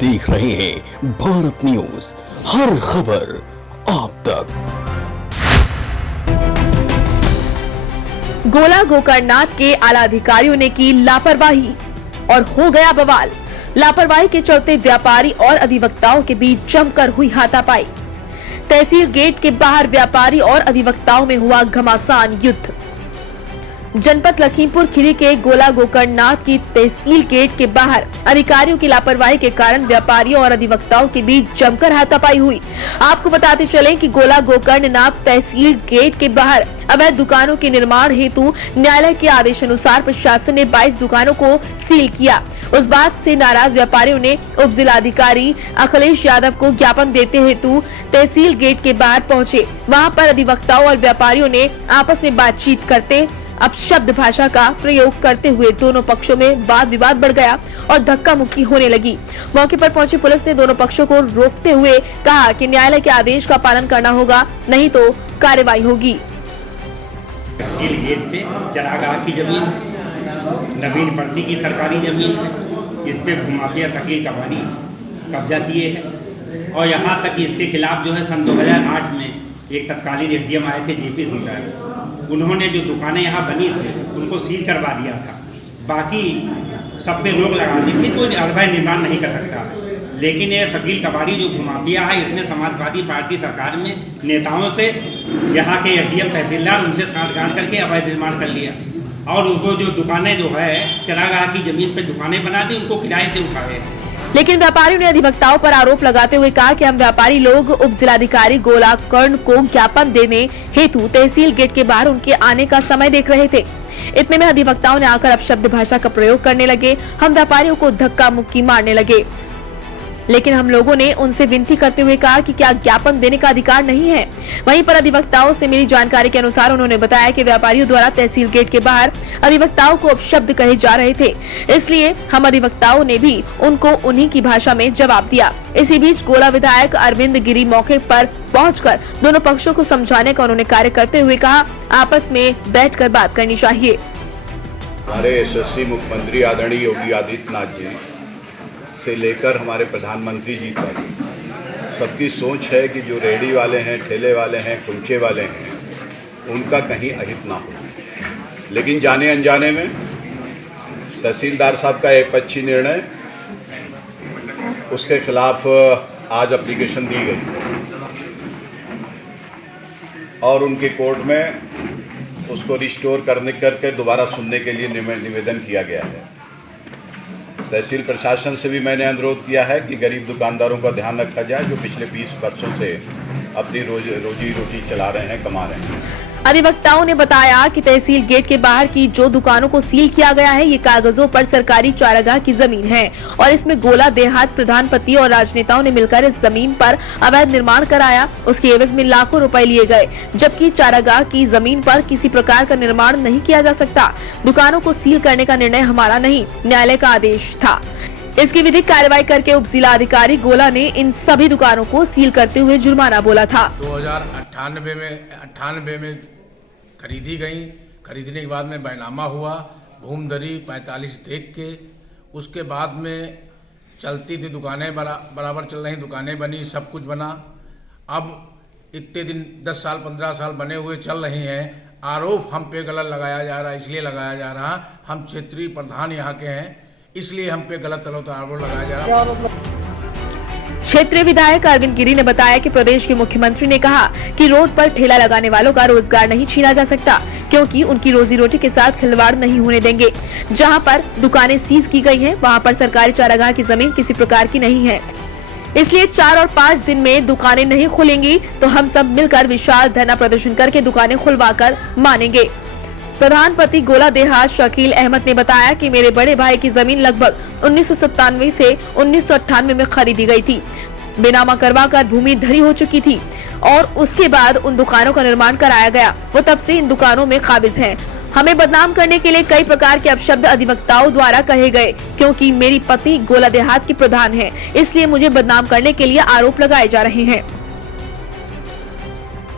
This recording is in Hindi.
देख रहे हैं भारत न्यूज, हर खबर आप तक। गोला गोकर्णनाथ के आला अधिकारियों ने की लापरवाही और हो गया बवाल। लापरवाही के चलते व्यापारी और अधिवक्ताओं के बीच जमकर हुई हाथापाई। तहसील गेट के बाहर व्यापारी और अधिवक्ताओं में हुआ घमासान युद्ध। जनपद लखीमपुर खीरी के गोला गोकर्णनाथ की तहसील गेट के बाहर अधिकारियों की लापरवाही के कारण व्यापारियों और अधिवक्ताओं के बीच जमकर हाथापाई हुई। आपको बताते चलें कि गोला गोकर्णनाथ तहसील गेट के बाहर अवैध दुकानों के निर्माण हेतु न्यायालय के आदेशानुसार प्रशासन ने 22 दुकानों को सील किया। उस बात से नाराज व्यापारियों ने उप जिलाधिकारी अखिलेश यादव को ज्ञापन देते हेतु तहसील गेट के बाहर पहुंचे। वहां पर अधिवक्ताओं और व्यापारियों ने आपस में बातचीत करते अपशब्द भाषा का प्रयोग करते हुए दोनों पक्षों में वाद विवाद बढ़ गया और धक्का मुक्की होने लगी। मौके पर पहुंची पुलिस ने दोनों पक्षों को रोकते हुए कहा कि न्यायालय के आदेश का पालन करना होगा, नहीं तो कार्रवाई होगी। तहसील गेट पे चरागाह की जमीन, नवीन प्रति की सरकारी जमीन है, इस पे भूमाफिया शकील कबाड़ी कब्जा किए हैं। और यहाँ तक कि इसके खिलाफ जो है सन 2008 में एक तत्कालीन एसडीएम आए थे जेपी सिंह साहब, उन्होंने जो दुकानें यहाँ बनी थी उनको सील करवा दिया था। बाकी सब पे रोक लगा दी थी, कोई अवैध निर्माण नहीं कर सकता। लेकिन ये शकील कबाड़ी जो भूमाफिया है, इसने समाजवादी पार्टी सरकार में नेताओं से, यहाँ के एसडीएम तहसीलदार, उनसे साठगांठ करके अवैध निर्माण कर लिया। और उनको जो दुकानें जो है चरागाह की जमीन पे दुकानें बना दी, उनको किराए से उठाए। लेकिन व्यापारियों ने अधिवक्ताओं पर आरोप लगाते हुए कहा कि हम व्यापारी लोग उप जिलाधिकारी गोलाकर्ण को ज्ञापन देने हेतु तहसील गेट के बाहर उनके आने का समय देख रहे थे। इतने में अधिवक्ताओं ने आकर अपशब्द भाषा का प्रयोग करने लगे। हम व्यापारियों को धक्का मुक्की मारने लगे, लेकिन हम लोगों ने उनसे विनती करते हुए कहा कि क्या ज्ञापन देने का अधिकार नहीं है। वहीं पर अधिवक्ताओं से मिली जानकारी के अनुसार उन्होंने बताया कि व्यापारियों द्वारा तहसील गेट के बाहर अधिवक्ताओं को अपशब्द कहे जा रहे थे, इसलिए हम अधिवक्ताओं ने भी उनको उन्हीं की भाषा में जवाब दिया। इसी बीच गोला विधायक अरविंद गिरी मौके पर पहुंचकर दोनों पक्षों को समझाने का उन्होंने कार्य करते हुए कहा, आपस में बैठकर बात करनी चाहिए। हमारे यशस्वी मुख्यमंत्री आदरणीय योगी आदित्यनाथ जी से लेकर हमारे प्रधानमंत्री जी तक सबकी सोच है कि जो रेहड़ी वाले हैं, ठेले वाले हैं, कुलचे वाले हैं, उनका कहीं अहित ना हो। लेकिन जाने अनजाने में तहसीलदार साहब का एक पक्षी निर्णय, उसके खिलाफ आज एप्लीकेशन दी गई और उनकी कोर्ट में उसको रिस्टोर करके दोबारा सुनने के लिए निवेदन किया गया है। तहसील प्रशासन से भी मैंने अनुरोध किया है कि गरीब दुकानदारों का ध्यान रखा जाए, जो पिछले 20 वर्षों से अपनी रोजी रोटी चला रहे हैं, कमा रहे हैं। अधिवक्ताओं ने बताया कि तहसील गेट के बाहर की जो दुकानों को सील किया गया है, ये कागजों पर सरकारी चारागाह की जमीन है और इसमें गोला देहात प्रधानपति और राजनेताओं ने मिलकर इस जमीन पर अवैध निर्माण कराया। उसके एवज में लाखों रुपए लिए गए, जबकि चारागाह की जमीन पर किसी प्रकार का निर्माण नहीं किया जा सकता। दुकानों को सील करने का निर्णय हमारा नहीं, न्यायालय का आदेश था। इसकी विधिक कार्रवाई करके उप जिलाधिकारी गोला ने इन सभी दुकानों को सील करते हुए जुर्माना बोला था। 2098 में खरीदी गई। खरीदने के बाद में बैनामा हुआ, भूमधरी 45 देख के, उसके बाद में चलती थी दुकानें, बराबर चल रही दुकानें बनी, सब कुछ बना। अब इतने दिन 10 साल 15 साल बने हुए चल रही हैं। आरोप हम पे गलत लगाया जा रहा है, इसलिए लगाया जा रहा, हम क्षेत्रीय प्रधान यहाँ के हैं, इसलिए हम पे गलत आरोप लगाया जा रहा। क्षेत्रीय विधायक अरविंद गिरी ने बताया कि प्रदेश के मुख्यमंत्री ने कहा कि रोड पर ठेला लगाने वालों का रोजगार नहीं छीना जा सकता, क्योंकि उनकी रोजी रोटी के साथ खिलवाड़ नहीं होने देंगे। जहां पर दुकानें सीज की गई हैं, वहां पर सरकारी चारागाह की जमीन किसी प्रकार की नहीं है, इसलिए 4 और 5 दिन में दुकानें नहीं खुलेंगी तो हम सब मिलकर विशाल धरना प्रदर्शन करके दुकानें खुलवाकर मानेंगे। प्रधानपति गोला देहात शकील अहमद ने बताया कि मेरे बड़े भाई की जमीन लगभग 1997 से 1998 में खरीदी गई थी, बेनामा करवाकर भूमि धरी हो चुकी थी और उसके बाद उन दुकानों का निर्माण कराया गया। वो तब से इन दुकानों में काबिज हैं। हमें बदनाम करने के लिए कई प्रकार के अपशब्द अधिवक्ताओं द्वारा कहे गए, क्योंकि मेरी पत्नी गोला देहात की प्रधान है, इसलिए मुझे बदनाम करने के लिए आरोप लगाए जा रहे हैं।